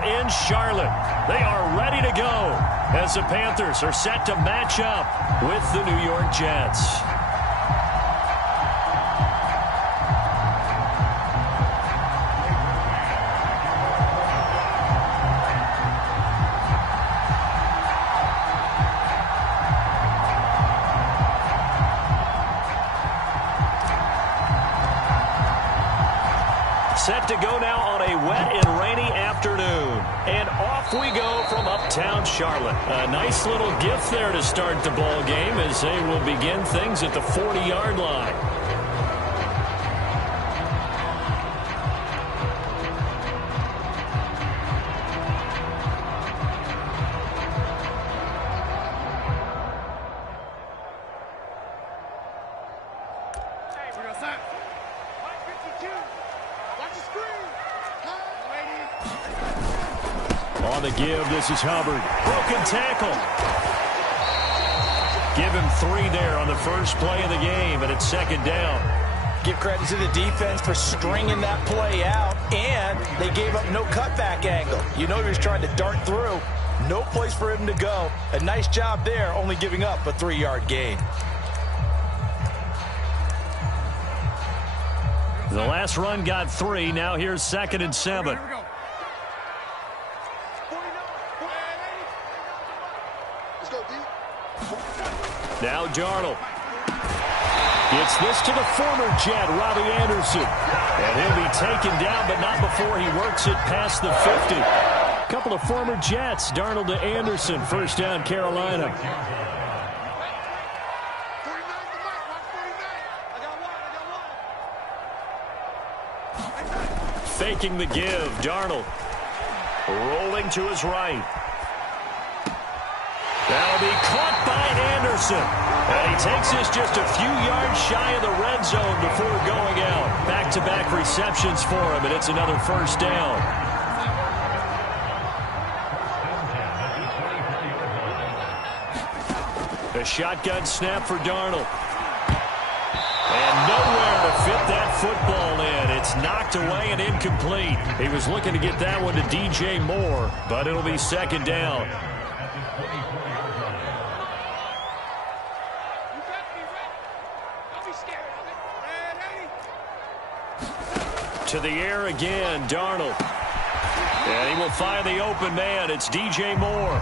here in Charlotte. They are ready to go as the Panthers are set to match up with the New York Jets. Set to go now on a wet and rainy afternoon. And off we go from uptown Charlotte. A nice little gift there to start the ball game as they will begin things at the 40-yard line. On the give, this is Hubbard. Broken tackle. Give him 3 there on the first play of the game, and it's second down. Give credit to the defense for stringing that play out, and they gave up no cutback angle. You know he was trying to dart through. No place for him to go. A nice job there, only giving up a 3-yard gain. The last run got 3. Now here's 2nd and 7. Now Darnold gets this to the former Jet, Robbie Anderson. And he'll be taken down, but not before he works it past the 50. A couple of former Jets, Darnold to Anderson. First down, Carolina. Faking the give, Darnold. Rolling to his right. That'll be caught by Anderson. And he takes this just a few yards shy of the red zone before going out. Back-to-back receptions for him, and it's another first down. A shotgun snap for Darnold. And nowhere to fit that football in. It's knocked away and incomplete. He was looking to get that one to DJ Moore, but it'll be second down. To the air again, Darnold. And he will find the open man. It's DJ Moore.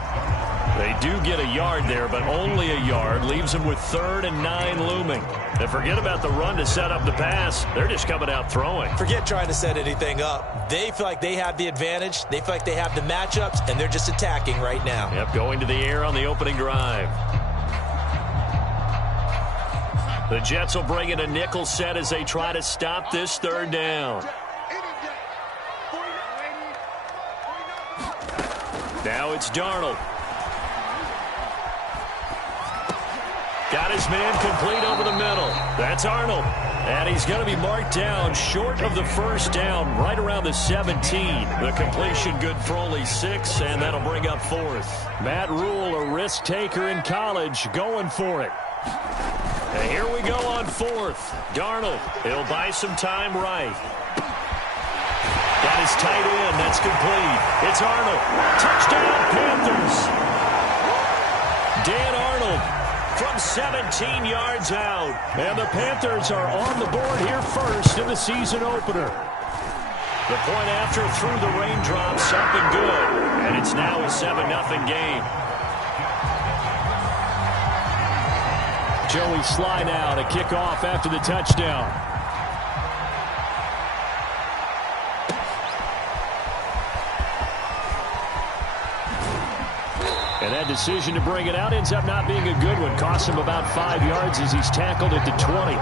They do get a yard there, but only a yard. Leaves him with 3rd and 9 looming. And forget about the run to set up the pass. They're just coming out throwing. Forget trying to set anything up. They feel like they have the advantage. They feel like they have the matchups, and they're just attacking right now. Yep, going to the air on the opening drive. The Jets will bring in a nickel set as they try to stop this 3rd down. Now it's Darnold. Got his man complete over the middle. That's Arnold. And he's going to be marked down short of the first down, right around the 17. The completion good for only 6, and that'll bring up 4th. Matt Rule, a risk taker in college, going for it. And here we go on 4th. Darnold, he'll buy some time right. Got his tight end. That's complete. It's Arnold. Touchdown, Panthers. Dan Arnold from 17 yards out. And the Panthers are on the board here first in the season opener. The point after through the raindrops up and good. And it's now a 7-0 game. Joey Sly now to kick off after the touchdown. And that decision to bring it out ends up not being a good one. Costs him about 5 yards as he's tackled at the 20.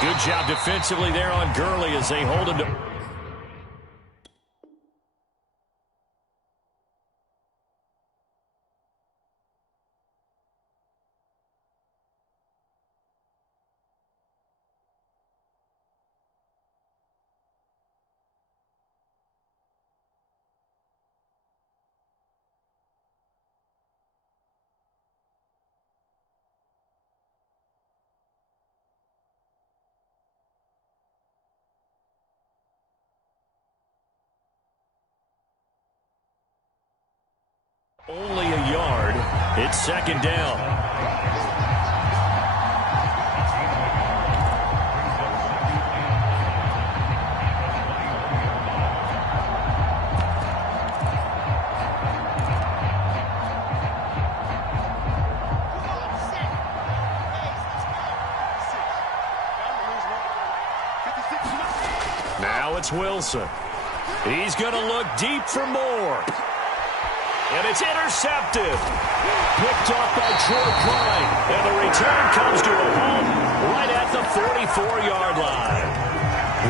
Good job defensively there on Gurley as they hold him to... Only a yard. It's second down. Now it's Wilson. He's going to look deep for more. And it's intercepted. Picked off by Troy Klein. And the return comes to a home right at the 44-yard line.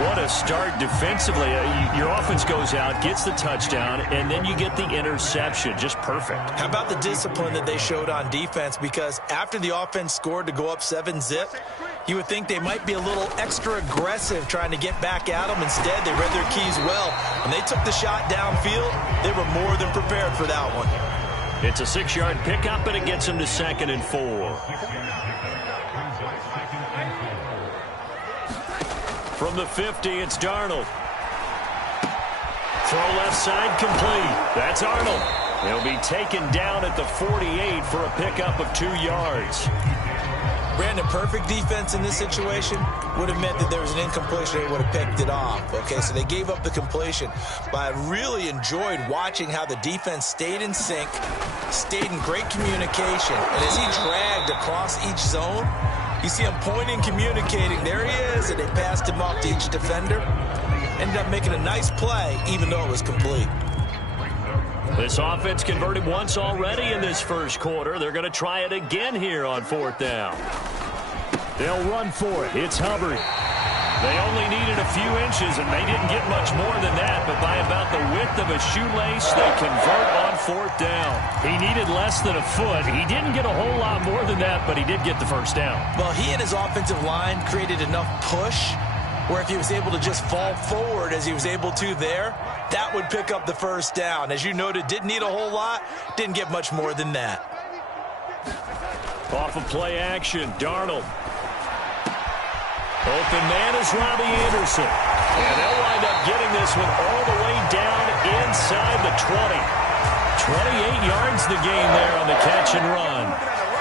What a start defensively. Your offense goes out, gets the touchdown, and then you get the interception. Just perfect. How about the discipline that they showed on defense? Because after the offense scored to go up 7-zip, you would think they might be a little extra aggressive trying to get back at them. Instead, they read their keys well. When they took the shot downfield, they were more than prepared for that one. It's a 6-yard pickup, and it gets them to 2nd and 4. From the 50, it's Darnold. Throw left side complete. That's Arnold. He'll be taken down at the 48 for a pickup of 2 yards. Brandon, perfect defense in this situation would have meant that there was an incompletion. They would have picked it off. Okay, so they gave up the completion. But I really enjoyed watching how the defense stayed in sync, stayed in great communication. And as he dragged across each zone, you see him pointing, communicating. There he is, and they passed him off to each defender. Ended up making a nice play, even though it was complete. This offense converted once already in this first quarter. They're going to try it again here on 4th down. They'll run for it. It's Hubbard. They only needed a few inches, and they didn't get much more than that. But by about the width of a shoelace, they convert on 4th down. He needed less than a foot. He didn't get a whole lot more than that, but he did get the first down. Well, he and his offensive line created enough push where if he was able to just fall forward as he was able to there, that would pick up the first down. As you noted, didn't need a whole lot, didn't get much more than that. Off of play action, Darnold. Open man is Robbie Anderson. And they'll wind up getting this one all the way down inside the 20. 28 yards the gain there on the catch and run.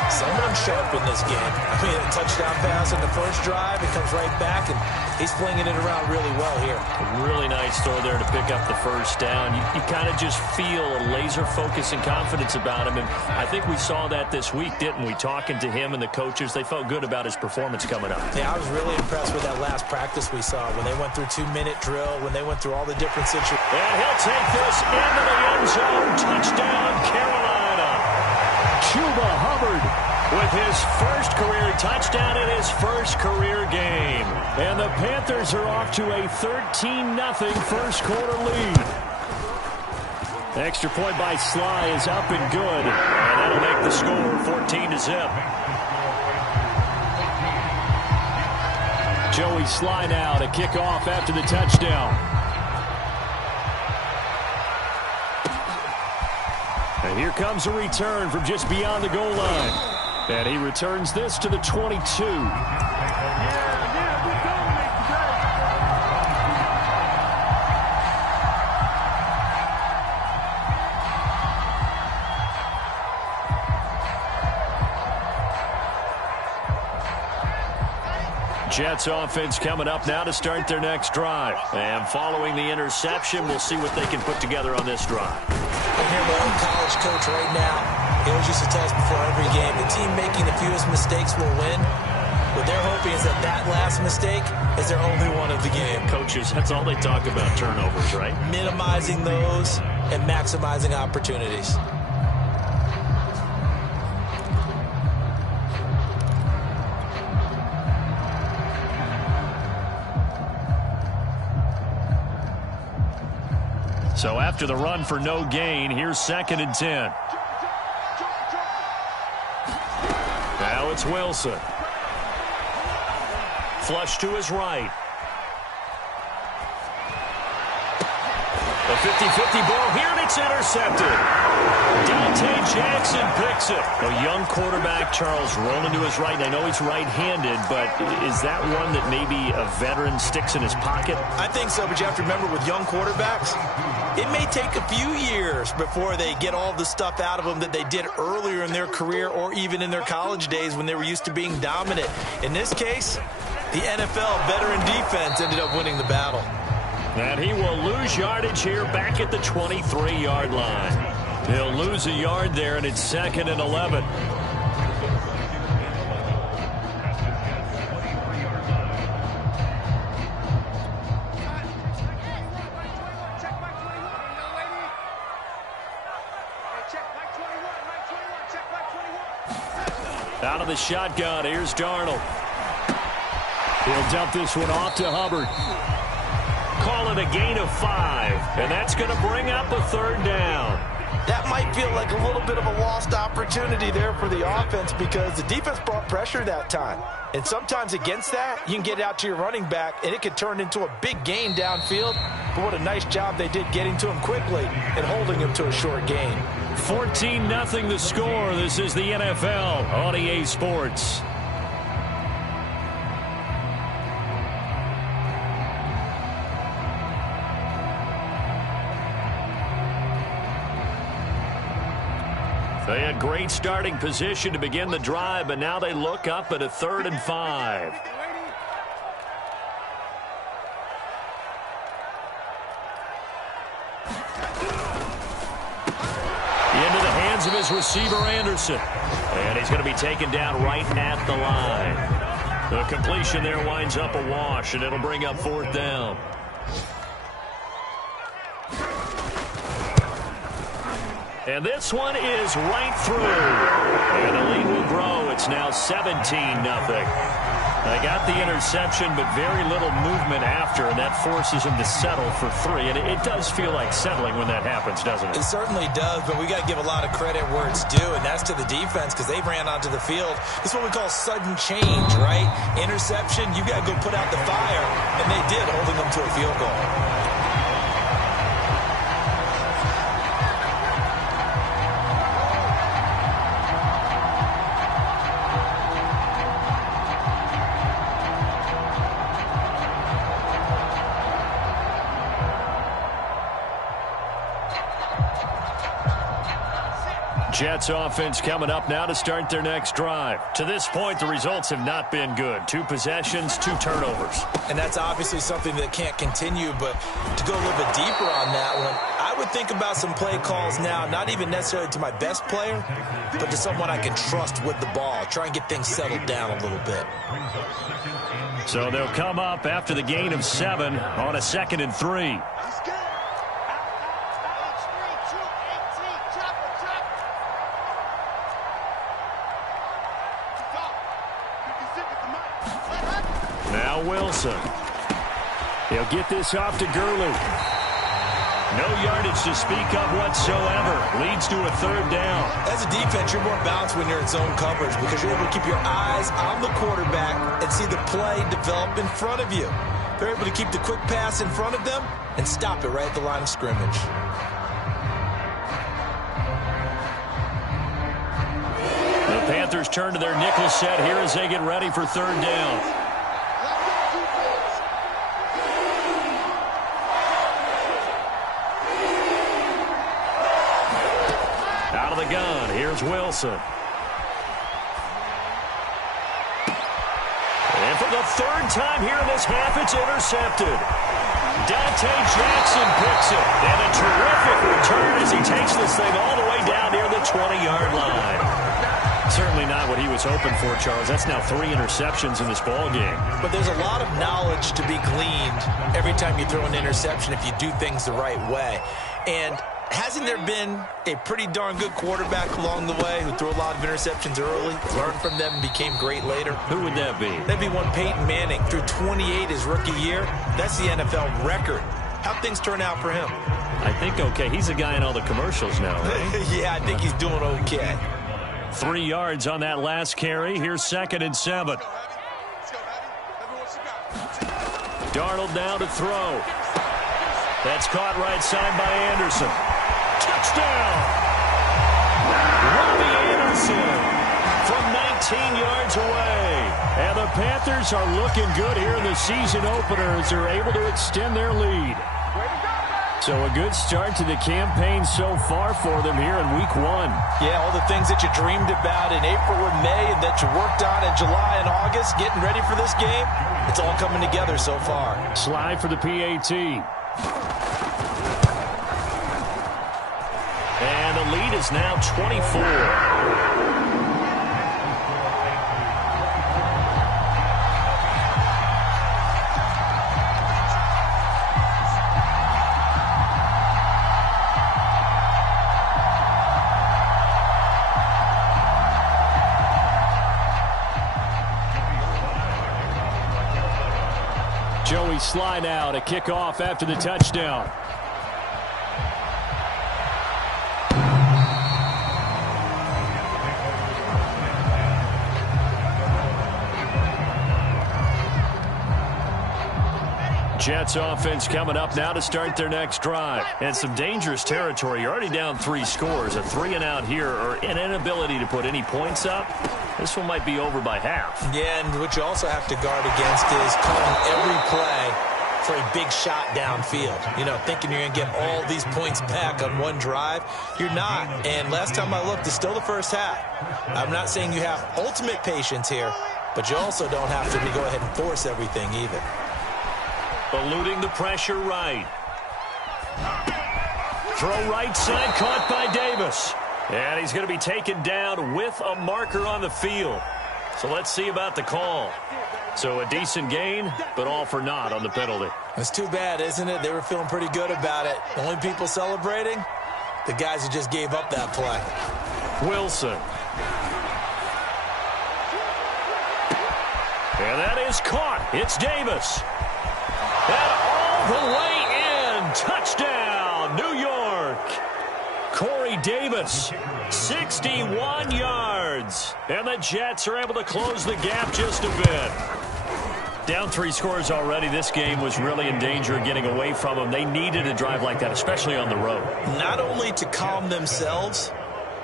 Someone sharp in this game. I mean, a touchdown pass on the first drive. It comes right back, and he's flinging it around really well here. A really nice throw there to pick up the first down. You kind of just feel a laser focus and confidence about him, and I think we saw that this week, didn't we? Talking to him and the coaches, they felt good about his performance coming up. Yeah, I was really impressed with that last practice we saw when they went through 2-minute drill, when they went through all the different situations. And he'll take this into the end zone. Touchdown, Carolina. Chuba Hubbard with his first career touchdown in his first career game. And the Panthers are off to a 13-0 first quarter lead. Extra point by Sly is up and good. And that'll make the score 14-0. Joey Sly now to kick off after the touchdown. And here comes a return from just beyond the goal line. And he returns this to the 22. Jets offense coming up now to start their next drive. And following the interception, we'll see what they can put together on this drive. I'm here with a college coach right now. He always used to tell us before every game, the team making the fewest mistakes will win. What they're hoping is that that last mistake is their only one of the game. Coaches, that's all they talk about, turnovers, right? Minimizing those and maximizing opportunities. So after the run for no gain, here's 2nd and 10. Now it's Wilson. Flush to his right. A 50-50 ball here, and it's intercepted. Dante Jackson picks it. A young quarterback, Charles, rolling to his right. And I know he's right-handed, but is that one that maybe a veteran sticks in his pocket? I think so, but you have to remember with young quarterbacks, it may take a few years before they get all the stuff out of them that they did earlier in their career or even in their college days when they were used to being dominant. In this case, the NFL veteran defense ended up winning the battle. And he will lose yardage here back at the 23-yard line. He'll lose a yard there, and it's 2nd and 11. Out of the shotgun, here's Darnold. He'll dump this one off to Hubbard. Call it a gain of 5, and that's going to bring up a 3rd down. That might feel like a little bit of a lost opportunity there for the offense because the defense brought pressure that time. And sometimes against that, you can get out to your running back, and it could turn into a big gain downfield. But what a nice job they did getting to him quickly and holding him to a short gain. 14-0 the score. This is the NFL on EA Sports. They had great starting position to begin the drive, but now they look up at a 3rd and 5. Into the hands of his receiver, Anderson. And he's going to be taken down right at the line. The completion there winds up a wash, and it'll bring up 4th down. And this one is right through. And the lead will grow. It's now 17-0. They got the interception, but very little movement after, and that forces them to settle for 3. And it does feel like settling when that happens, doesn't it? It certainly does, but we got to give a lot of credit where it's due, and that's to the defense because they ran onto the field. This is what we call sudden change, right? Interception, you got to go put out the fire, and they did, holding them to a field goal. Jets offense coming up now to start their next drive. To this point, the results have not been good. 2 possessions, 2 turnovers. And that's obviously something that can't continue, but to go a little bit deeper on that one, I would think about some play calls now, not even necessarily to my best player, but to someone I can trust with the ball. Try and get things settled down a little bit. So they'll come up after the gain of 7 on a 2nd and 3. Wilson. He'll get this off to Gurley. No yardage to speak of whatsoever. Leads to a 3rd down. As a defense, you're more balanced when you're in zone coverage because you're able to keep your eyes on the quarterback and see the play develop in front of you. They're able to keep the quick pass in front of them and stop it right at the line of scrimmage. The Panthers turn to their nickel set here as they get ready for 3rd down. Gun. Here's Wilson. And for the 3rd time here in this half, it's intercepted. Dante Jackson picks it. And a terrific return as he takes this thing all the way down near the 20-yard line. Certainly not what he was hoping for, Charles. That's now 3 interceptions in this ball game. But there's a lot of knowledge to be gleaned every time you throw an interception if you do things the right way. And hasn't there been a pretty darn good quarterback along the way who threw a lot of interceptions early, learned from them, and became great later? Who would that be? That'd be one Peyton Manning. Threw 28 his rookie year. That's the NFL record. How'd things turn out for him? I think okay. He's a guy in all the commercials now, right? Yeah, I think he's doing okay. 3 yards on that last carry. Here's 2nd and 7. Darnold now to throw. That's caught right side by Anderson. Touchdown! Robbie Anderson from 19 yards away. And the Panthers are looking good here in the season opener as they're able to extend their lead. So a good start to the campaign so far for them here in week 1. Yeah, all the things that you dreamed about in April and May and that you worked on in July and August, getting ready for this game, it's all coming together so far. Slide for the PAT. And the lead is now 24. Joey Slye now to kick off after the touchdown. Jets offense coming up now to start their next drive. And some dangerous territory. You're already down 3 scores. A 3-and-out here or an inability to put any points up. This one might be over by half. Yeah, and what you also have to guard against is calling every play for a big shot downfield. You know, thinking you're going to get all these points back on one drive. You're not. And last time I looked, it's still the first half. I'm not saying you have ultimate patience here, but you also don't have to go ahead and force everything either. Eluding the pressure right. Throw right side, caught by Davis. And he's going to be taken down with a marker on the field. So let's see about the call. So a decent gain, but all for naught on the penalty. That's too bad, isn't it? They were feeling pretty good about it. The only people celebrating, the guys who just gave up that play. Wilson. And that is caught. It's Davis. And all the way in. Touchdown, New York. Corey Davis, 61 yards. And the Jets are able to close the gap just a bit. Down 3 scores already. This game was really in danger of getting away from them. They needed a drive like that, especially on the road. Not only to calm themselves,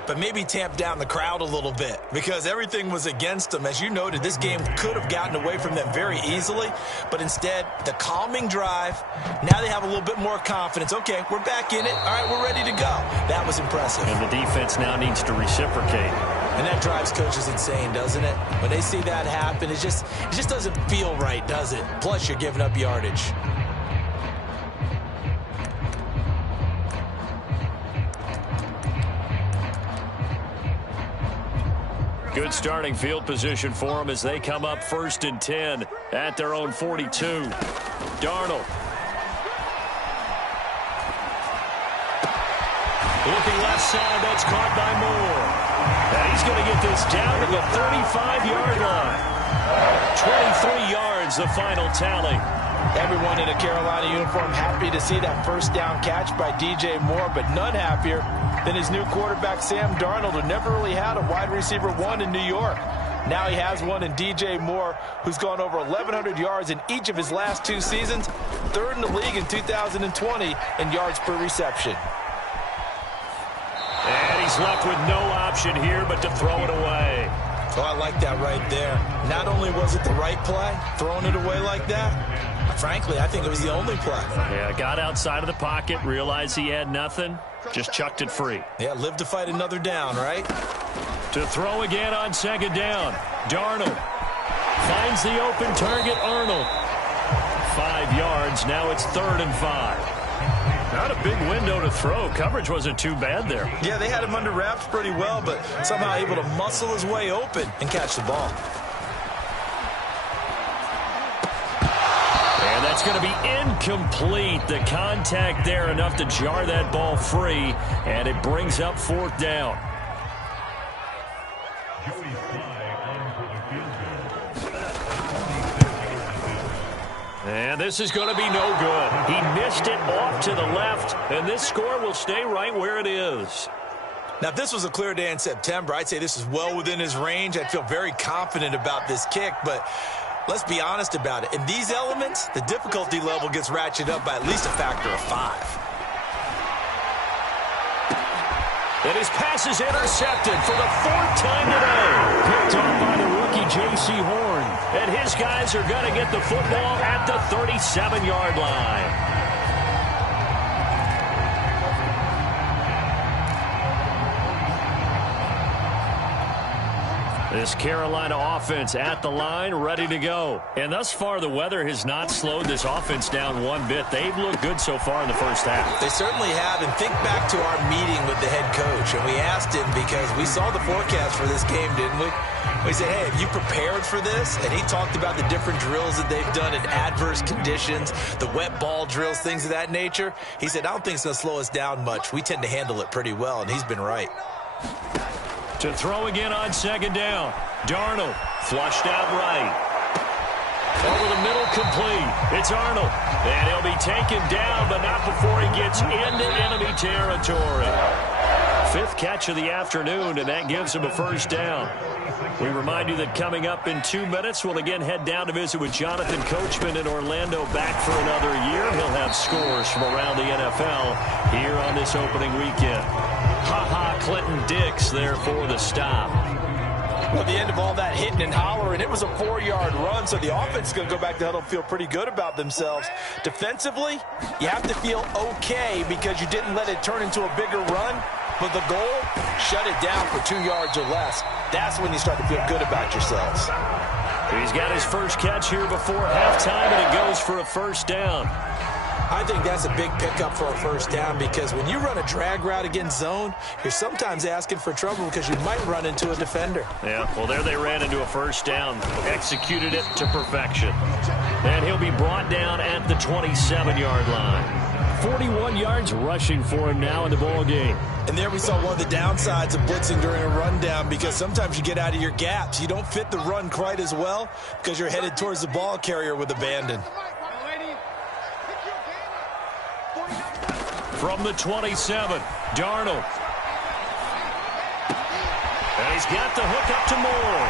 but maybe tamp down the crowd a little bit because everything was against them. As you noted, this game could have gotten away from them very easily, but instead, the calming drive, now they have a little bit more confidence. Okay, we're back in it. All right, we're ready to go. That was impressive. And the defense now needs to reciprocate. And that drives coaches insane, doesn't it? When they see that happen, it just doesn't feel right, does it? Plus, you're giving up yardage. Good starting field position for them as they come up 1st and 10 at their own 42. Darnold. Looking left side, that's caught by Moore. And he's going to get this down to the 35-yard line. 23 yards, the final tally. Everyone in a Carolina uniform happy to see that first down catch by DJ Moore, but none happier than his new quarterback, Sam Darnold, who never really had a wide receiver 1 in New York. Now he has one in DJ Moore, who's gone over 1,100 yards in each of his last 2 seasons, 3rd in the league in 2020 in yards per reception. And he's left with no option here but to throw it away. Oh, I like that right there. Not only was it the right play, throwing it away like that, frankly, I think it was the only play. Yeah, got outside of the pocket, realized he had nothing, just chucked it free. Yeah, live to fight another down, right? To throw again on 2nd down. Darnold finds the open target, Arnold. 5 yards, now it's 3rd and 5. Not a big window to throw. Coverage wasn't too bad there. Yeah, they had him under wraps pretty well, but somehow able to muscle his way open and catch the ball. And that's going to be incomplete. The contact there enough to jar that ball free, and it brings up 4th down. And this is going to be no good. He missed it off to the left, and this score will stay right where it is. Now, if this was a clear day in September, I'd say this is well within his range. I'd feel very confident about this kick, but Let's be honest about it. In these elements, the difficulty level gets ratcheted up by at least a factor of 5. And his pass is intercepted for the 4th time today. Picked off by the rookie J.C. Horn. And his guys are going to get the football at the 37-yard line. This Carolina offense at the line, ready to go. And thus far, the weather has not slowed this offense down one bit. They've looked good so far in the first half. They certainly have. And think back to our meeting with the head coach. And we asked him, because we saw the forecast for this game, didn't we? We said, hey, have you prepared for this? And he talked about the different drills that they've done in adverse conditions, the wet ball drills, things of that nature. He said, I don't think it's going to slow us down much. We tend to handle it pretty well, and he's been right. To throw again on 2nd down. Darnold flushed out right. Over the middle, complete. It's Arnold. And he'll be taken down, but not before he gets into enemy territory. 5th catch of the afternoon, and that gives him a 1st down. We remind you that coming up in 2 minutes, we'll again head down to visit with Jonathan Coachman in Orlando, back for another year. He'll have scores from around the NFL here on this opening weekend. Ha-ha, Clinton Dix there for the stop. Well, at the end of all that hitting and hollering, it was a 4-yard run, so the offense is going to go back to the huddle and feel pretty good about themselves. Defensively, you have to feel okay because you didn't let it turn into a bigger run, but the goal, shut it down for 2 yards or less. That's when you start to feel good about yourselves. He's got his first catch here before halftime, and it goes for a 1st down. I think that's a big pickup for a 1st down, because when you run a drag route against zone, you're sometimes asking for trouble because you might run into a defender. Yeah, well, there they ran into a 1st down, executed it to perfection. And he'll be brought down at the 27-yard line. 41 yards rushing for him now in the ball game. And there we saw one of the downsides of blitzing during a rundown, because sometimes you get out of your gaps. You don't fit the run quite as well because you're headed towards the ball carrier with abandon. From the 27, Darnold. And he's got the hook up to Moore.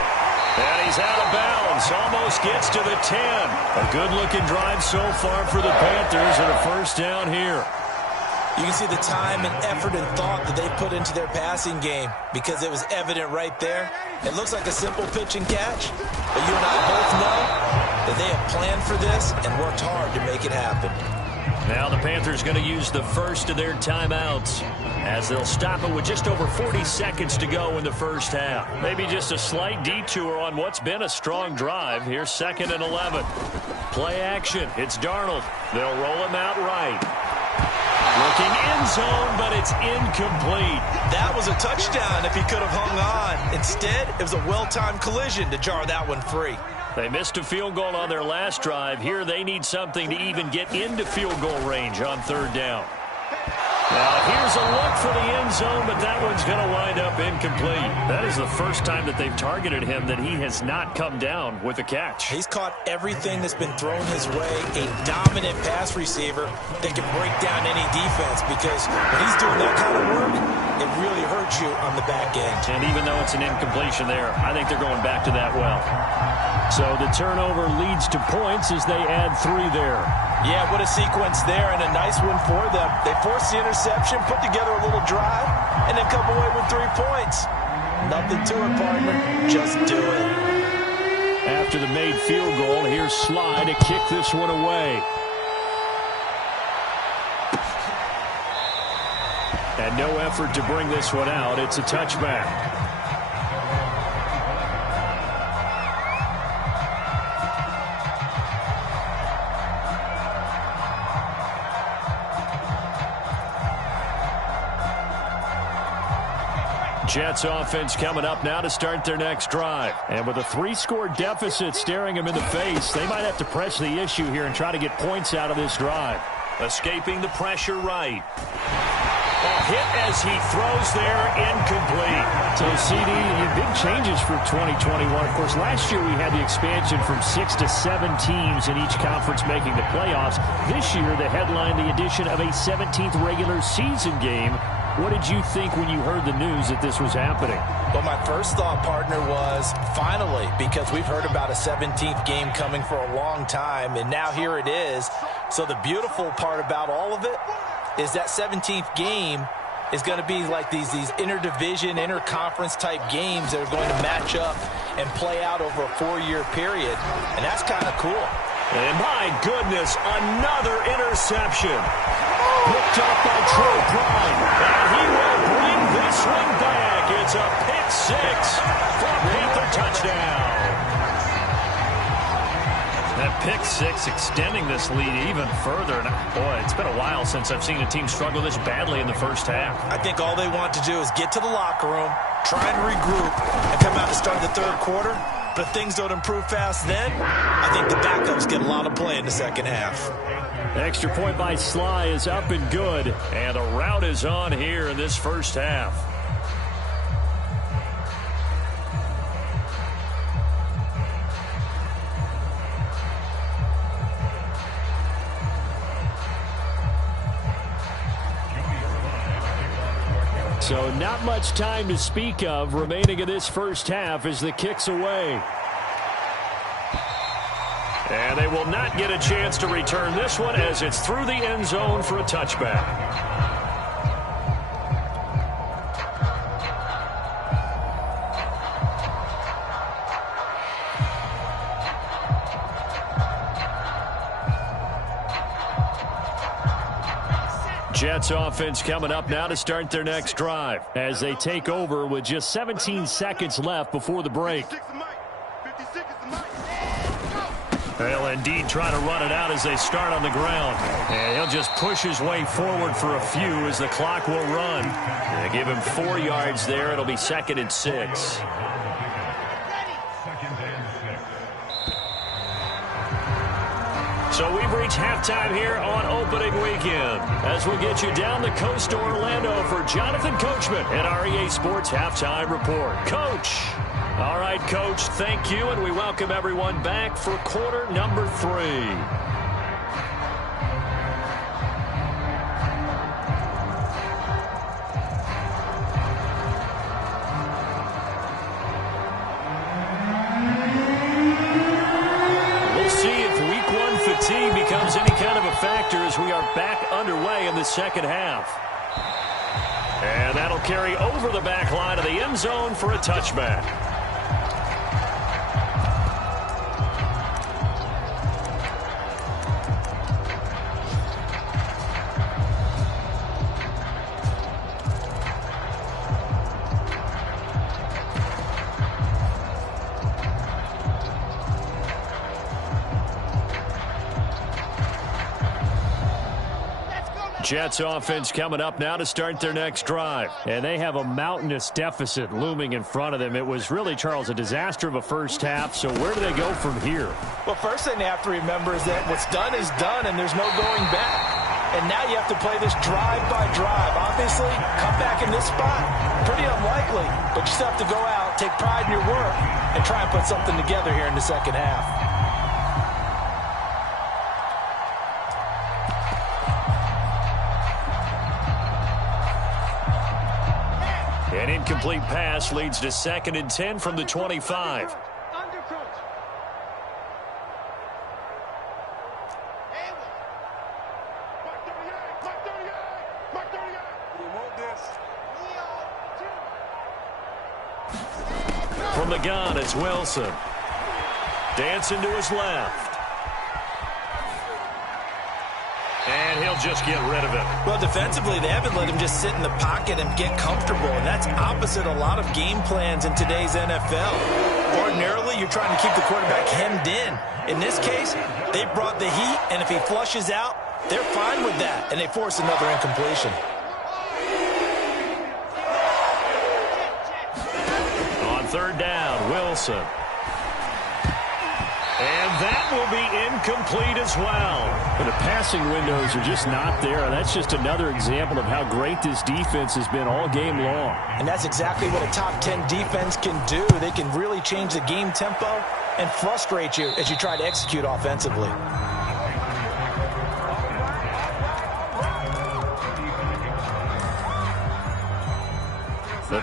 And he's out of bounds. Almost gets to the 10. A good-looking drive so far for the Panthers, and a 1st down here. You can see the time and effort and thought that they put into their passing game, because it was evident right there. It looks like a simple pitch and catch, but you and I both know that they have planned for this and worked hard to make it happen. Now the Panthers going to use the first of their timeouts, as they'll stop it with just over 40 seconds to go in the first half. Maybe just a slight detour on what's been a strong drive. Here's 2nd and 11. Play action. It's Darnold. They'll roll him out right. Looking end zone, but it's incomplete. That was a touchdown if he could have hung on. Instead, it was a well-timed collision to jar that one free. They missed a field goal on their last drive. Here they need something to even get into field goal range on 3rd down. Now here's a look for the end zone, but that one's going to wind up incomplete. That is the first time that they've targeted him that he has not come down with a catch. He's caught everything that's been thrown his way. A dominant pass receiver that can break down any defense, because when he's doing that kind of work, it really hurts you on the back end. And even though it's an incompletion there, I think they're going back to that well. So the turnover leads to points as they add 3 there. Yeah, what a sequence there, and a nice one for them. They forced the interception, put together a little drive, and then come away with 3 points. Nothing to it, partner. Just do it. After the made field goal, here's Sly to kick this one away. And no effort to bring this one out. It's a touchback. Jets offense coming up now to start their next drive. And with a 3-score deficit staring them in the face, they might have to press the issue here and try to get points out of this drive. Escaping the pressure right. A hit as he throws there, incomplete. So, CD, big changes for 2021. Of course, last year we had the expansion from 6 to 7 teams in each conference making the playoffs. This year, the headline, the addition of a 17th regular season game What did you think when you heard the news that this was happening? Well, my first thought, partner, was finally, because we've heard about a 17th game coming for a long time, and now here it is. So the beautiful part about all of it is that 17th game is going to be like these interdivision, interconference type games that are going to match up and play out over a 4-year period, and that's kind of cool. And my goodness, another interception. Picked up by Troy Prime, and he will bring this one back. It's a pick six for a Panther touchdown. That pick six extending this lead even further. And boy, it's been a while since I've seen a team struggle this badly in the first half. I think all they want to do is get to the locker room, try and regroup, and come out to start the third quarter. But if things don't improve fast then, I think the backups get a lot of play in the second half. Extra point by Sly is up and good. And the route is on here in this first half. So not much time to speak of remaining in this first half as the kick's away. And they will not get a chance to return this one as it's through the end zone for a touchback. Jets offense coming up now to start their next drive as they take over with just 17 seconds left before the break. They'll indeed try to run it out as they start on the ground. And he'll just push his way forward for a few as the clock will run. They give him 4 yards there. It'll be 2nd and 6. So we've reached halftime here on opening weekend as we get you down the coast to Orlando for Jonathan Coachman at our EA Sports Halftime Report. Coach. All right, Coach, thank you, and we welcome everyone back for quarter number 3. We'll see if week 1 fatigue becomes any kind of a factor as we are back underway in the second half. And that'll carry over the back line of the end zone for a touchback. Jets offense coming up now to start their next drive. And they have a mountainous deficit looming in front of them. It was really, Charles, a disaster of a first half. So where do they go from here? Well, first thing they have to remember is that what's done is done and there's no going back. And now you have to play this drive by drive. Obviously, come back in this spot, pretty unlikely. But you still have to go out, take pride in your work, and try and put something together here in the second half. An incomplete pass leads to 2nd and 10 from the 25. From the gun, it's Wilson. Dancing to his left. And he'll just get rid of it. Well, defensively, they haven't let him just sit in the pocket and get comfortable, and that's opposite a lot of game plans in today's NFL. Ordinarily, you're trying to keep the quarterback hemmed in. In this case, they brought the heat, and if he flushes out, they're fine with that, and they force another incompletion. On 3rd down, Wilson. And that will be incomplete as well. But the passing windows are just not there. That's just another example of how great this defense has been all game long. And that's exactly what a top 10 defense can do. They can really change the game tempo and frustrate you as you try to execute offensively.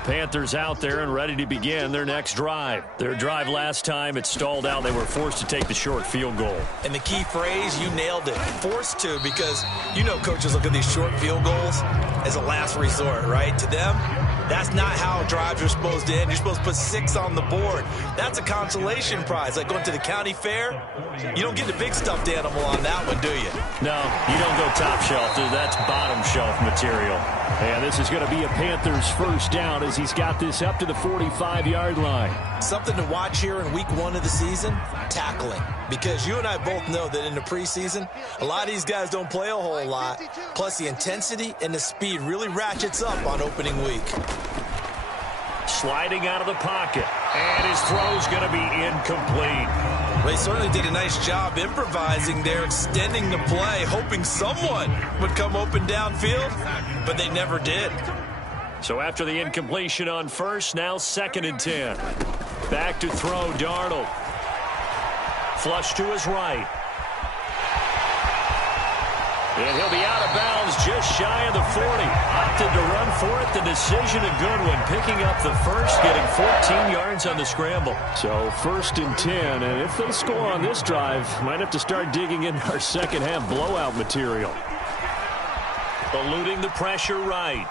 Panthers out there and ready to begin their next drive. Their drive last time, it stalled out. They were forced to take the short field goal. And the key phrase, you nailed it, forced to, because you know coaches look at these short field goals as a last resort, right? To them, that's not how drives are supposed to end. You're supposed to put 6 on the board. That's a consolation prize. Like going to the county fair, you don't get the big stuffed animal on that one, do you? No, you don't go top shelf. That's bottom shelf material. And this is going to be a Panthers first down as he's got this up to the 45-yard line. Something to watch here in week 1 of the season, tackling. Because you and I both know that in the preseason, a lot of these guys don't play a whole lot. Plus, the intensity and the speed really ratchets up on opening week. Sliding out of the pocket. And his throw's going to be incomplete. They certainly did a nice job improvising there, extending the play, hoping someone would come open downfield, but they never did. So after the incompletion on first, now 2nd and 10. Back to throw, Darnold. Flush to his right. And he'll be out of bounds just shy of the 40. Opted to run for it. The decision a good one. Picking up the first, getting 14 yards on the scramble. So 1st and 10. And if they score on this drive, might have to start digging in our second half blowout material. Eluding the pressure right.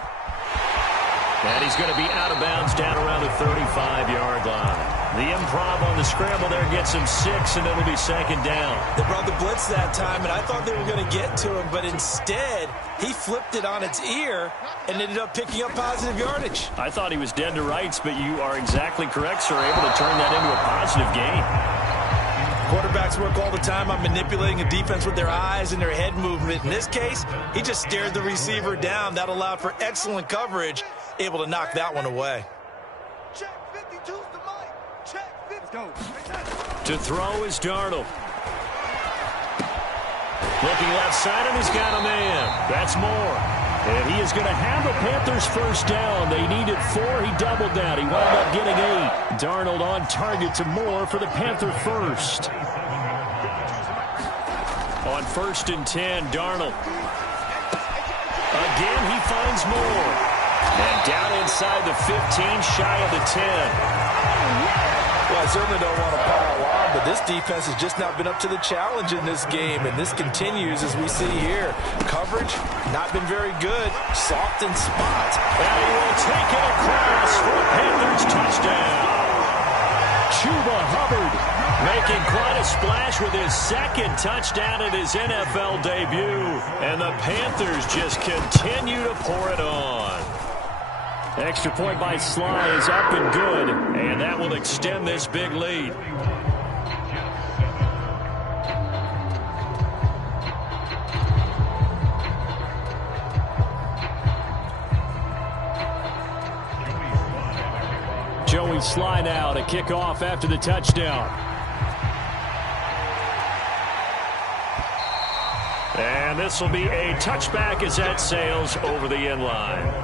And he's going to be out of bounds down around the 35-yard line. The improv on the scramble there gets him 6, and it'll be 2nd down. They brought the blitz that time, and I thought they were going to get to him, but instead, he flipped it on its ear and ended up picking up positive yardage. I thought he was dead to rights, but you are exactly correct, sir, able to turn that into a positive gain. Quarterbacks work all the time on manipulating a defense with their eyes and their head movement. In this case, he just stared the receiver down. That allowed for excellent coverage, able to knock that one away. To throw is Darnold. Looking left side, and he's got a man. That's Moore. And he is going to have the Panthers first down. They needed 4. He doubled that. He wound up getting 8. Darnold on target to Moore for the Panther first. On 1st and 10, Darnold. Again, he finds Moore. And down inside the 15, shy of the 10. Well, I certainly don't want to pile on, but this defense has just not been up to the challenge in this game, and this continues as we see here. Coverage, not been very good. Soft in spots. And he will take it across for a Panthers touchdown. Chuba Hubbard making quite a splash with his 2nd touchdown in his NFL debut. And the Panthers just continue to pour it on. Extra point by Sly is up and good. And that will extend this big lead. Joey Sly now to kick off after the touchdown. And this will be a touchback as that sails over the end line.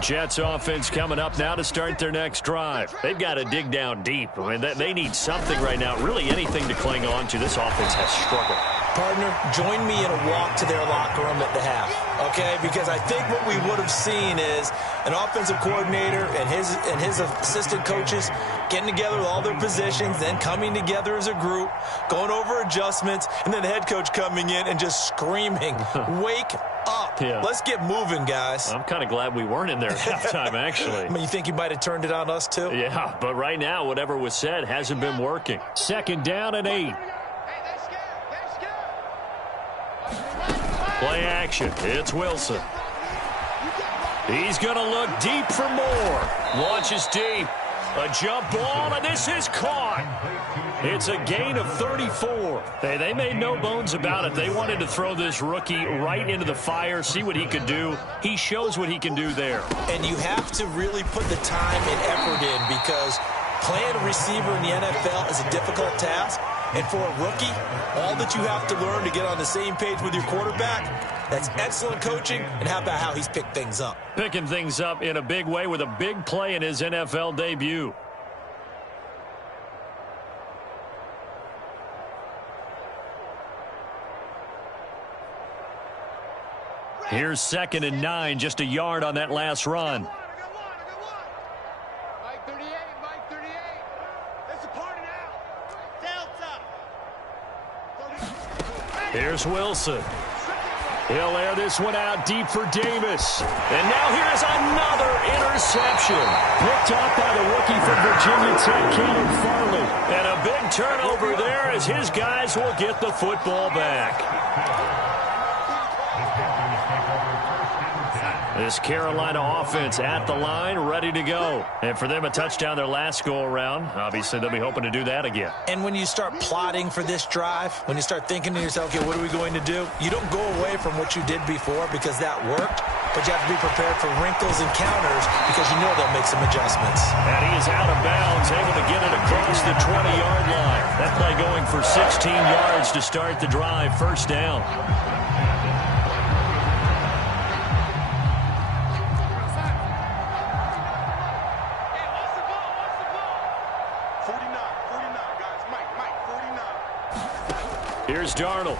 Jets offense coming up now to start their next drive. They've got to dig down deep. I mean, they need something right now, really anything to cling on to. This offense has struggled. Partner, join me in a walk to their locker room at the half, okay? Because I think what we would have seen is an offensive coordinator and his assistant coaches getting together with all their positions, then coming together as a group, going over adjustments, and then the head coach coming in and just screaming, wake up. Yeah. Let's get moving, guys. I'm kind of glad we weren't in there at halftime, actually. I mean, you think he might have turned it on us, too? Yeah, but right now, whatever was said hasn't been working. 2nd down and 8. Play action. It's Wilson. He's going to look deep for Moore. Launches deep. A jump ball, and this is caught. It's a gain of 34. They made no bones about it. They wanted to throw this rookie right into the fire, see what he could do. He shows what he can do there. And you have to really put the time and effort in, because playing a receiver in the NFL is a difficult task. And for a rookie, all that you have to learn to get on the same page with your quarterback, that's excellent coaching. And how about how he's picked things up? Picking things up in a big way with a big play in his NFL debut. Here's 2nd and 9, just a yard on that last run. Mike 38, Mike 38. It's a party now. Delta. Here's Wilson. He'll air this one out deep for Davis. And now here's another interception. Picked up by the rookie from Virginia Tech, Caleb Farley. And a big turnover there as his guys will get the football back. This Carolina offense at the line, ready to go. And for them, a touchdown their last go-around. Obviously, they'll be hoping to do that again. And when you start plotting for this drive, when you start thinking to yourself, okay, what are we going to do? You don't go away from what you did before because that worked, but you have to be prepared for wrinkles and counters because you know they'll make some adjustments. And he is out of bounds, able to get it across the 20-yard line. That play going for 16 yards to start the drive, first down. Here's Darnold.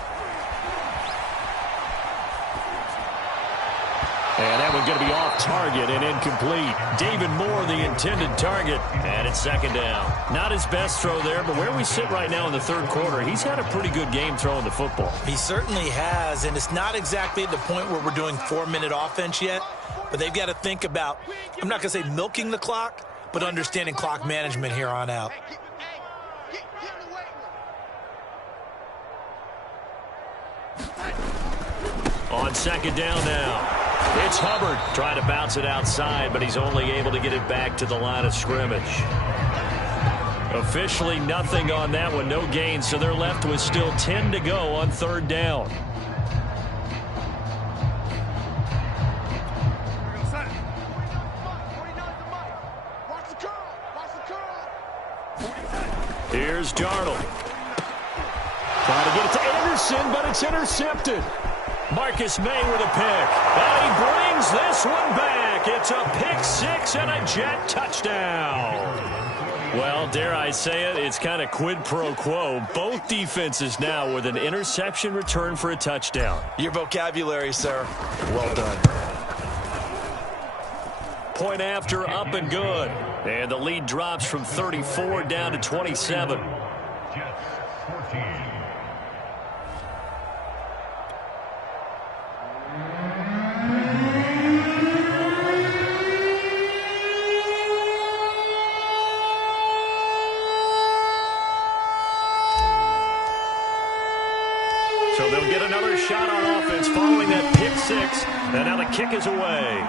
And that one's going to be off target and incomplete. David Moore, the intended target. And it's 2nd down. Not his best throw there, but where we sit right now in the 3rd quarter, he's had a pretty good game throwing the football. He certainly has, and it's not exactly at the point where we're doing 4-minute offense yet, but they've got to think about, I'm not going to say milking the clock, but understanding clock management here on out. On 2nd down now, it's Hubbard trying to bounce it outside, but he's only able to get it back to the line of scrimmage. Officially nothing on that one, no gain, so they're left with still 10 to go on 3rd down. Here's Darnold. Trying to get it to Anderson, but it's intercepted. Marcus May with a pick. And he brings this one back. It's a pick 6 and a Jet touchdown. Well, dare I say it, it's kind of quid pro quo. Both defenses now with an interception return for a touchdown. Your vocabulary, sir. Well done. Point after, up and good. And the lead drops from 34 down to 27. So they'll get another shot on offense following that pick 6. And now the kick is away.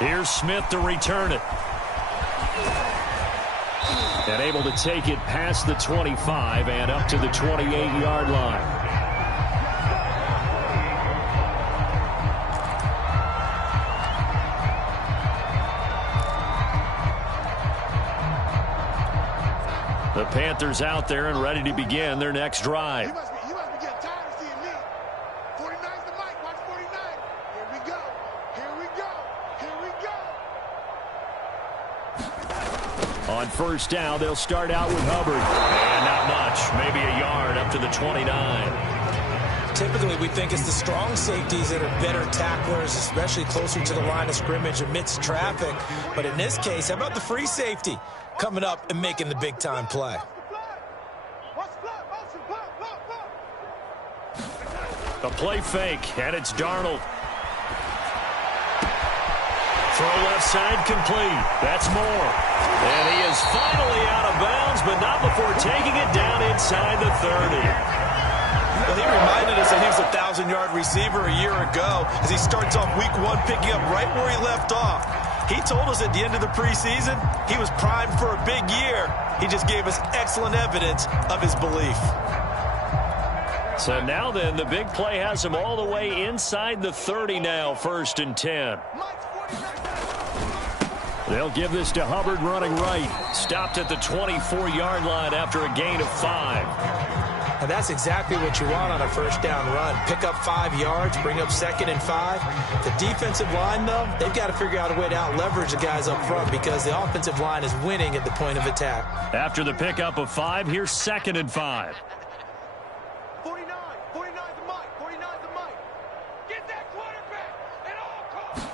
Here's Smith to return it. And able to take it past the 25 and up to the 28-yard line. The Panthers out there and ready to begin their next drive. You must be getting tired of seeing me. 49's the mic. Watch 49. Here we go. Here we go. Here we go. On 1st down, they'll start out with Hubbard. And not much. Maybe a yard up to the 29. Typically, we think it's the strong safeties that are better tacklers, especially closer to the line of scrimmage amidst traffic. But in this case, how about the free safety coming up and making the big-time play? A play fake, and it's Darnold. Throw left side complete. That's Moore. And he is finally out of bounds, but not before taking it down inside the 30. Well, he reminded us that he was a 1,000-yard receiver a year ago as he starts off week 1 picking up right where he left off. He told us at the end of the preseason he was primed for a big year. He just gave us excellent evidence of his belief. So now then, the big play has him all the way inside the 30 now, 1st and 10. They'll give this to Hubbard running right. Stopped at the 24-yard line after a gain of 5. And that's exactly what you want on a first down run. Pick up 5 yards, bring up 2nd and 5. The defensive line, though, they've got to figure out a way to out-leverage the guys up front because the offensive line is winning at the point of attack. After the pickup of 5, here's 2nd and 5. 49, 49 the mic, 49 the mic. Get that quarterback at all costs.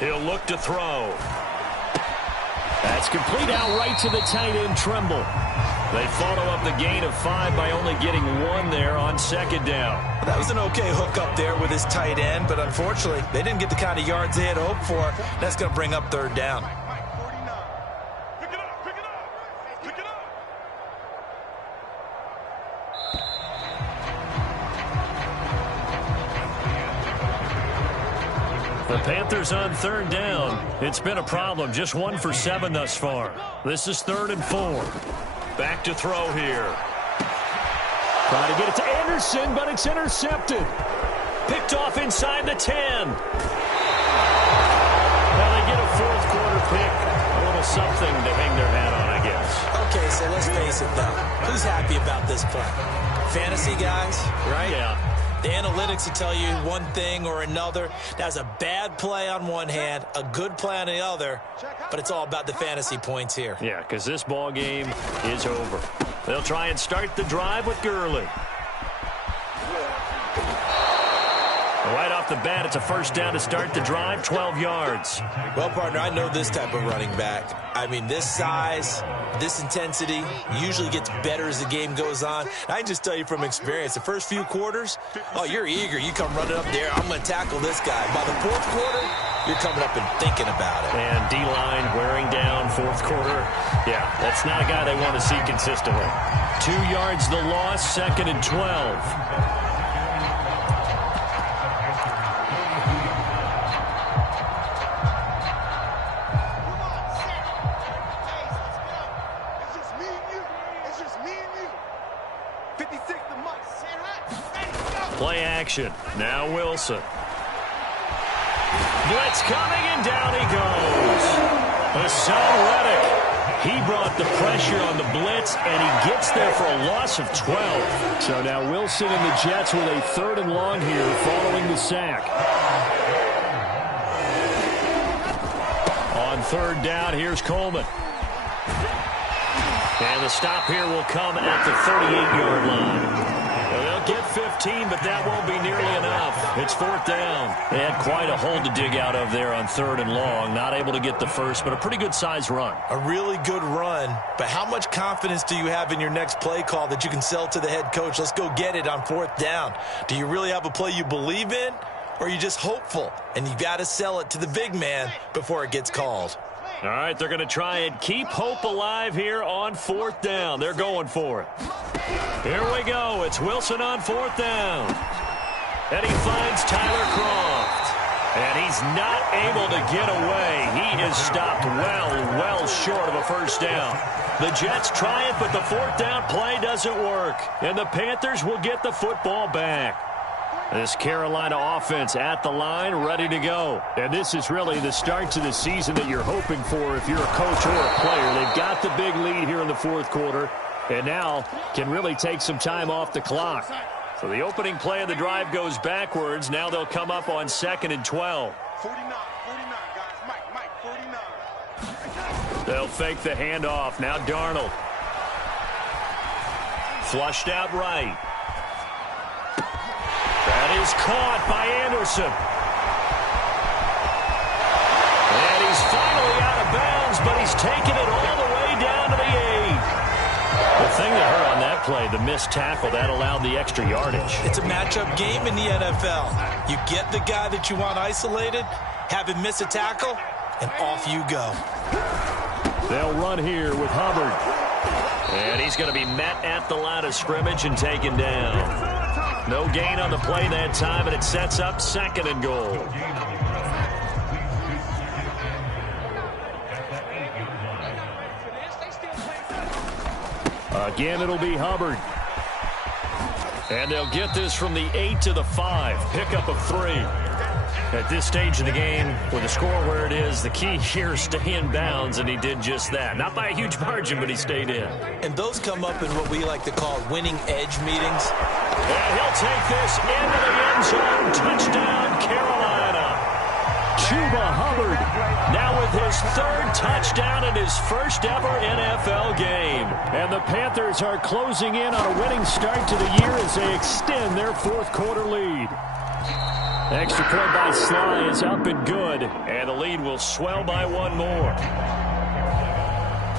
He'll look to throw. That's complete out right to the tight end, Tremble. They follow up the gain of 5 by only getting 1 there on 2nd down. That was an okay hook up there with his tight end, but unfortunately, they didn't get the kind of yards they had hoped for. That's going to bring up 3rd down. Pick it up, pick it up, pick it up. The Panthers on 3rd down. It's been a problem. Just 1 for 7 thus far. This is 3rd and 4. Back to throw here. Trying to get it to Anderson, but it's intercepted. Picked off inside the 10. Well, they get a 4th quarter pick. A little something to hang their hat on, I guess. Okay, so let's face it, though. Who's happy about this play? Fantasy guys, right? Yeah. The analytics will tell you one thing or another. That's a bad play on one hand, a good play on the other, but it's all about the fantasy points here. Yeah, because this ball game is over. They'll try and start the drive with Gurley. Right off the bat, it's a 1st down to start the drive, 12 yards. Well, partner, I know this type of running back. I mean, this size, this intensity usually gets better as the game goes on. I can just tell you from experience, the first few quarters, oh, you're eager. You come running up there, I'm going to tackle this guy. By the 4th quarter, you're coming up and thinking about it. And D-line wearing down 4th quarter. Yeah, that's not a guy they want to see consistently. 2 yards the loss, 2nd and 12. Play action. Now Wilson. Blitz coming, and down he goes. Hassan Reddick. He brought the pressure on the blitz, and he gets there for a loss of 12. So now Wilson and the Jets with a 3rd and long here following the sack. On 3rd down, here's Coleman. And the stop here will come at the 38-yard line. Well, they'll get 15, but that won't be nearly enough. It's 4th down. They had quite a hole to dig out of there on 3rd and long. Not able to get the first, but a pretty good-sized run. A really good run, but how much confidence do you have in your next play call that you can sell to the head coach? Let's go get it on 4th down. Do you really have a play you believe in, or are you just hopeful, and you got to sell it to the big man before it gets called? All right, they're going to try and keep hope alive here on 4th down. They're going for it. Here we go. It's Wilson on 4th down. And he finds Tyler Kroft. And he's not able to get away. He is stopped well short of a 1st down. The Jets try it, but the 4th down play doesn't work. And the Panthers will get the football back. This Carolina offense at the line, ready to go. And this is really the start to the season that you're hoping for if you're a coach or a player. They've got the big lead here in the 4th quarter, and now can really take some time off the clock. So the opening play of the drive goes backwards. Now they'll come up on 2nd and 12. 49, guys. Mike, 49. They'll fake the handoff. Now Darnold. Flushed out right. That is caught by Anderson. And he's finally out of bounds, but he's taken it all the way down to the 8. The thing that hurt on that play, the missed tackle, that allowed the extra yardage. It's a matchup game in the NFL. You get the guy that you want isolated, have him miss a tackle, and off you go. They'll run here with Hubbard. And he's going to be met at the line of scrimmage and taken down. No gain on the play that time, and it sets up 2nd and goal. Again, it'll be Hubbard. And they'll get this from the 8 to the 5. Pickup of 3. At this stage of the game, with the score where it is, the key here is stay in bounds, and he did just that. Not by a huge margin, but he stayed in. And those come up in what we like to call winning edge meetings. And he'll take this into the end zone. Touchdown, Carolina. Chuba Hubbard now with his third touchdown in his first ever NFL game. And the Panthers are closing in on a winning start to the year as they extend their fourth quarter lead. Extra point by Sly is up and good. And the lead will swell by one more.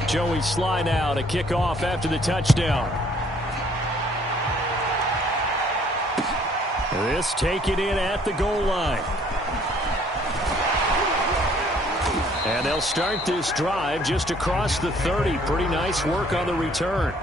Joey Sly now to kick off after the touchdown. This taken in at the goal line. And they'll start this drive just across the 30. Pretty nice work on the return.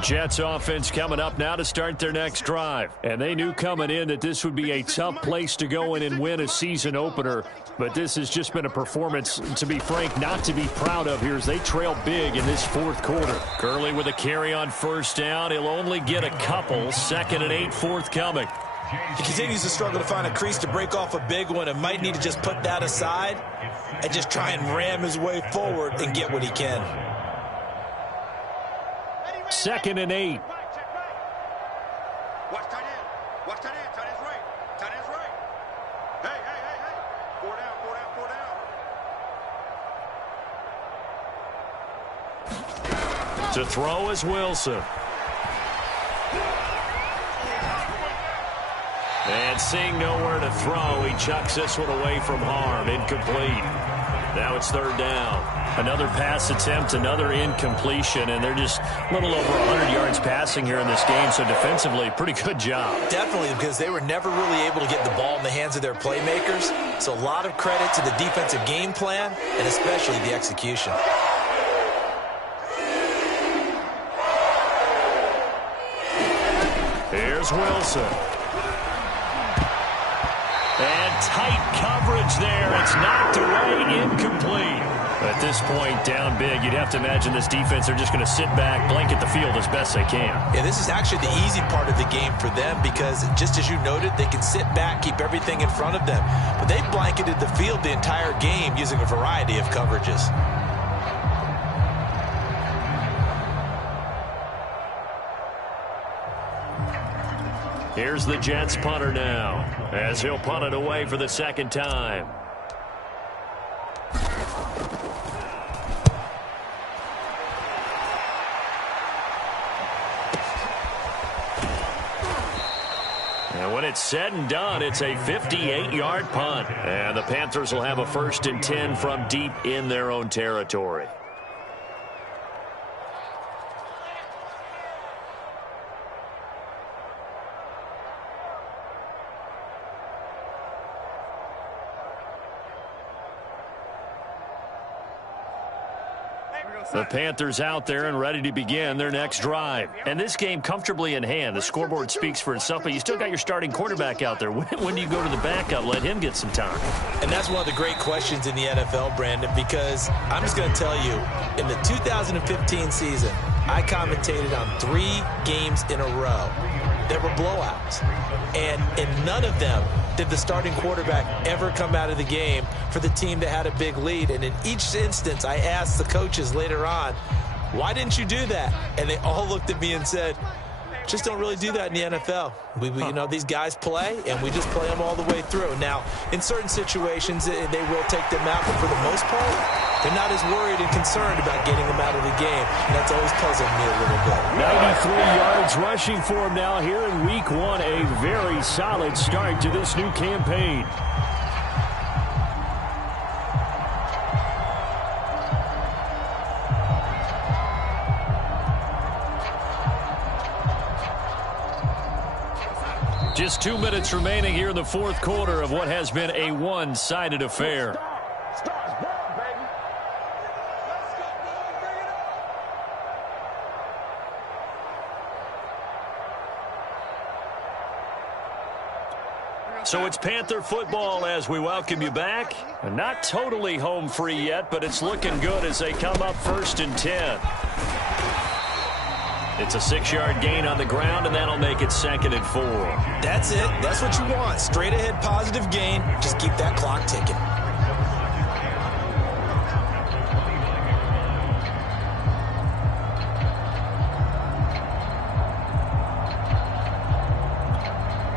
Jets offense coming up now to start their next drive. And they knew coming in that this would be a tough place to go in and win a season opener. But this has just been a performance, to be frank, not to be proud of here as they trail big in this fourth quarter. Gurley with a carry on first down. He'll only get a couple. 2nd and 8 forthcoming. He continues to struggle to find a crease to break off a big one and might need to just put that aside and just try and ram his way forward and get what he can. 2nd and 8. Watch tight end. Watch tight end. Tight end's right. Tight end's right. Hey. 4 down. To throw is Wilson. And seeing nowhere to throw, he chucks this one away from harm. Incomplete. Now it's 3rd down. Another pass attempt, another incompletion, and they're just a little over 100 yards passing here in this game, so defensively, pretty good job. Definitely, because they were never really able to get the ball in the hands of their playmakers, so a lot of credit to the defensive game plan and especially the execution. Here's Wilson. And tight coverage there. It's knocked away, incomplete. At this point, down big, you'd have to imagine this defense, they're just going to sit back, blanket the field as best they can. Yeah, this is actually the easy part of the game for them because, just as you noted, they can sit back, keep everything in front of them. But they blanketed the field the entire game using a variety of coverages. Here's the Jets punter now, as he'll punt it away for the 2nd time. And when it's said and done, it's a 58-yard punt. And the Panthers will have a 1st and 10 from deep in their own territory. The Panthers out there and ready to begin their next drive. And this game comfortably in hand. The scoreboard speaks for itself, but you still got your starting quarterback out there. When do you go to the backup? Let him get some time. And that's one of the great questions in the NFL, Brandon, because I'm just going to tell you, in the 2015 season, I commentated on 3 games in a row. There were blowouts. And in none of them did the starting quarterback ever come out of the game for the team that had a big lead. And in each instance, I asked the coaches later on, why didn't you do that? And they all looked at me and said, just don't really do that in the NFL. You know, these guys play, and we just play them all the way through. Now, in certain situations, they will take them out, but for the most part, they're not as worried and concerned about getting them out of the game. And that's always puzzled me a little bit. 93 yards rushing for him now here in week 1. A very solid start to this new campaign. Just 2 minutes remaining here in the fourth quarter of what has been a one-sided affair. So it's Panther football as we welcome you back. Not totally home free yet, but it's looking good as they come up 1st and 10. It's a 6-yard gain on the ground, and that'll make it 2nd and 4. That's it. That's what you want. Straight ahead positive gain. Just keep that clock ticking.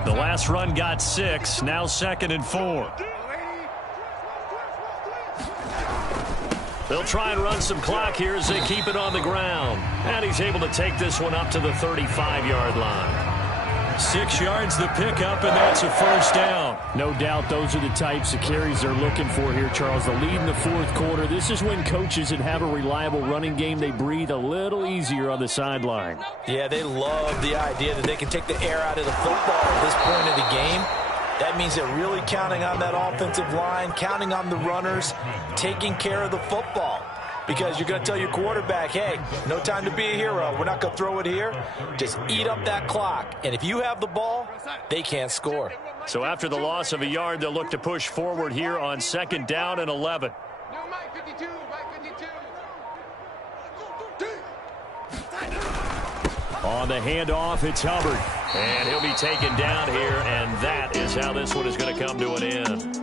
The last run got 6. Now 2nd and 4. They'll try and run some clock here as they keep it on the ground. And he's able to take this one up to the 35-yard line. 6 yards the pickup, and that's a 1st down. No doubt those are the types of carries they're looking for here, Charles. The lead in the 4th quarter. This is when coaches that have a reliable running game, they breathe a little easier on the sideline. Yeah, they love the idea that they can take the air out of the football at this point of the game. That means they're really counting on that offensive line, counting on the runners, taking care of the football. Because you're going to tell your quarterback, hey, no time to be a hero. We're not going to throw it here. Just eat up that clock. And if you have the ball, they can't score. So after the loss of a yard, they'll look to push forward here on 2nd down and 11. On the handoff, it's Hubbard. And he'll be taken down here, and that is how this one is going to come to an end.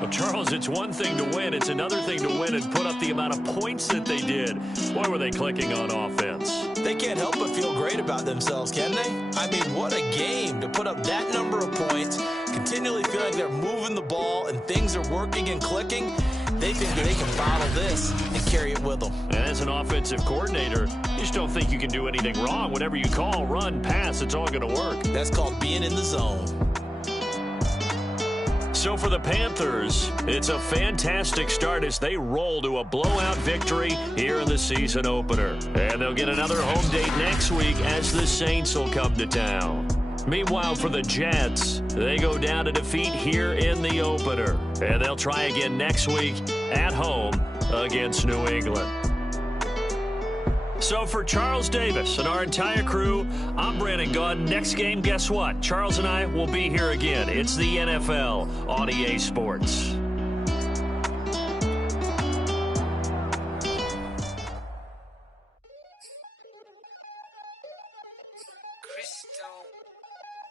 Well, Charles, it's one thing to win. It's another thing to win and put up the amount of points that they did. Boy, were they clicking on offense. They can't help but feel great about themselves, can they? I mean, what a game to put up that number of points, continually feel like they're moving the ball and things are working and clicking. They think that they can bottle this and carry it with them. And as an offensive coordinator, you just don't think you can do anything wrong. Whatever you call, run, pass, it's all going to work. That's called being in the zone. So for the Panthers, it's a fantastic start as they roll to a blowout victory here in the season opener. And they'll get another home date next week as the Saints will come to town. Meanwhile, for the Jets, they go down to defeat here in the opener. And they'll try again next week at home against New England. So for Charles Davis and our entire crew, I'm Brandon Gaudin. Next game, guess what? Charles and I will be here again. It's the NFL on EA Sports.